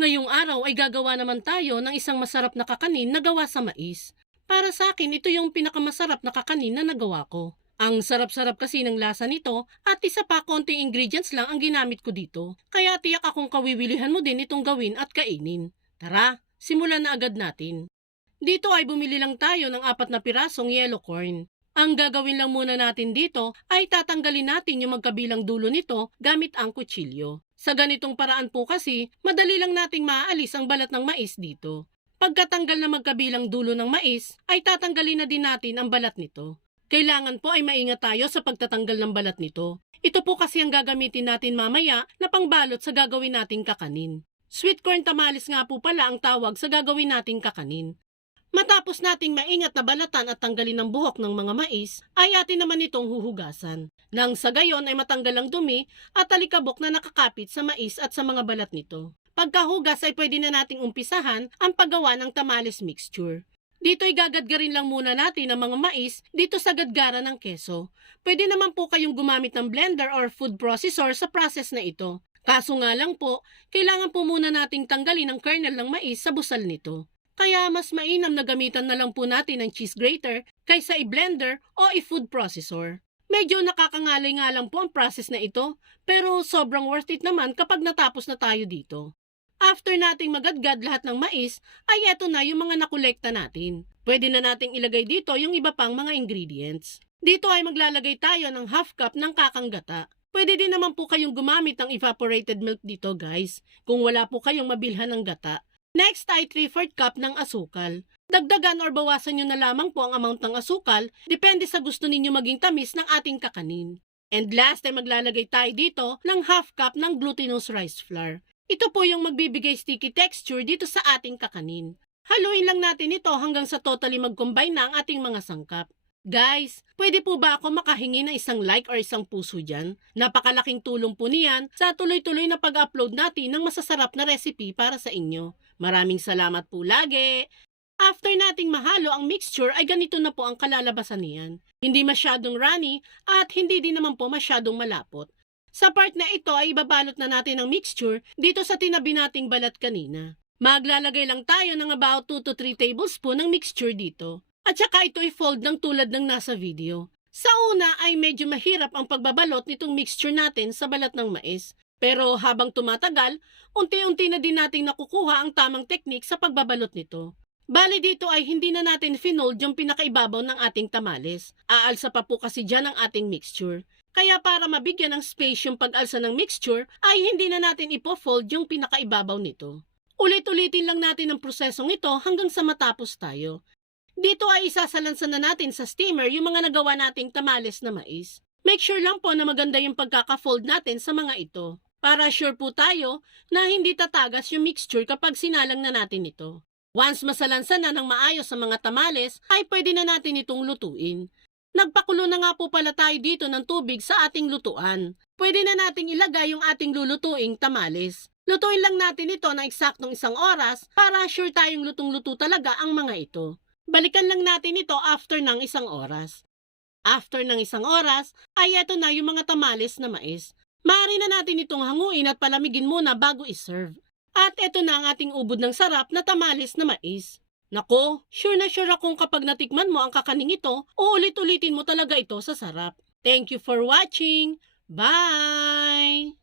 Ngayong araw ay gagawa naman tayo ng isang masarap na kakanin na gawa sa mais. Para sa akin, ito yung pinakamasarap na kakanin na nagawa ko. Ang sarap-sarap kasi ng lasa nito at isa pa konting ingredients lang ang ginamit ko dito. Kaya tiyak akong kawiwilihan mo din itong gawin at kainin. Tara, simulan na agad natin. Dito ay bumili lang tayo ng apat na pirasong yellow corn. Ang gagawin lang muna natin dito ay tatanggalin natin yung magkabilang dulo nito gamit ang kutsilyo. Sa ganitong paraan po kasi, madali lang nating maaalis ang balat ng mais dito. Pagkatanggal na magkabilang dulo ng mais, ay tatanggalin na din natin ang balat nito. Kailangan po ay maingat tayo sa pagtatanggal ng balat nito. Ito po kasi ang gagamitin natin mamaya na pangbalot sa gagawin nating kakanin. Sweet corn tamales nga po pala ang tawag sa gagawin nating kakanin. Matapos nating maingat na balatan at tanggalin ang buhok ng mga mais, ay atin naman itong huhugasan. Nang sa gayon ay matanggal ang dumi at alikabok na nakakapit sa mais at sa mga balat nito. Pagkahugas ay pwede na nating umpisahan ang paggawa ng tamales mixture. Dito ay gagadgarin lang muna natin ang mga mais dito sa gadgaran ng keso. Pwede naman po kayong gumamit ng blender or food processor sa process na ito. Kaso nga lang po, kailangan po muna nating tanggalin ang kernel ng mais sa busal nito. Kaya mas mainam na gamitan na lang po natin ang cheese grater kaysa i-blender o i-food processor. Medyo nakakangalay nga lang po ang process na ito, pero sobrang worth it naman kapag natapos na tayo dito. After nating magadgad lahat ng mais, ay eto na yung mga nakolekta natin. Pwede na nating ilagay dito yung iba pang mga ingredients. Dito ay maglalagay tayo ng half cup ng kakanggata. Pwede din naman po kayong gumamit ng evaporated milk dito guys, kung wala po kayong mabilhan ng gata. Next ay 3-4 cup ng asukal. Dagdagan or bawasan nyo na lamang po ang amount ng asukal, depende sa gusto ninyo maging tamis ng ating kakanin. And last ay maglalagay tayo dito ng half cup ng glutinous rice flour. Ito po yung magbibigay sticky texture dito sa ating kakanin. Haluin lang natin ito hanggang sa totally mag-combine na ang ating mga sangkap. Guys, pwede po ba ako makahingi ng isang like or isang puso dyan? Napakalaking tulong po niyan sa tuloy-tuloy na pag-upload natin ng masasarap na recipe para sa inyo. Maraming salamat po lagi! After nating mahalo ang mixture ay ganito na po ang kalalabasan niyan. Hindi masyadong runny at hindi din naman po masyadong malapot. Sa part na ito ay ibabalot na natin ang mixture dito sa tinabi nating balat kanina. Maglalagay lang tayo ng about 2 to 3 tablespoon ng mixture dito. At saka ito i-fold ng tulad ng nasa video. Sa una ay medyo mahirap ang pagbabalot nitong mixture natin sa balat ng mais. Pero habang tumatagal, unti-unti na din nating nakukuha ang tamang teknik sa pagbabalot nito. Bali dito ay hindi na natin finold yung pinakaibabaw ng ating tamales. Aalsa pa po kasi dyan ang ating mixture. Kaya para mabigyan ng space yung pag-alsa ng mixture, ay hindi na natin ipo-fold yung pinakaibabaw nito. Ulit-ulitin lang natin ang prosesong ito hanggang sa matapos tayo. Dito ay isasalansan na natin sa steamer yung mga nagawa nating tamales na mais. Make sure lang po na maganda yung pagkaka-fold natin sa mga ito. Para sure po tayo na hindi tatagas yung mixture kapag sinalang na natin ito. Once masalansan na ng maayos sa mga tamales, ay pwede na natin itong lutuin. Nagpakulo na nga po pala tayo dito ng tubig sa ating lutuan. Pwede na nating ilagay yung ating lulutuing tamales. Lutuin lang natin ito ng eksaktong isang oras para sure tayong lutong-luto talaga ang mga ito. Balikan lang natin ito after ng isang oras. After ng isang oras, ay eto na yung mga tamales na mais. Maaari na natin itong hanguin at palamigin muna bago iserve. At eto na ang ating ubod ng sarap na tamales na mais. Nako, sure na sure akong kapag natikman mo ang kakaning ito, uulit-ulitin mo talaga ito sa sarap. Thank you for watching. Bye!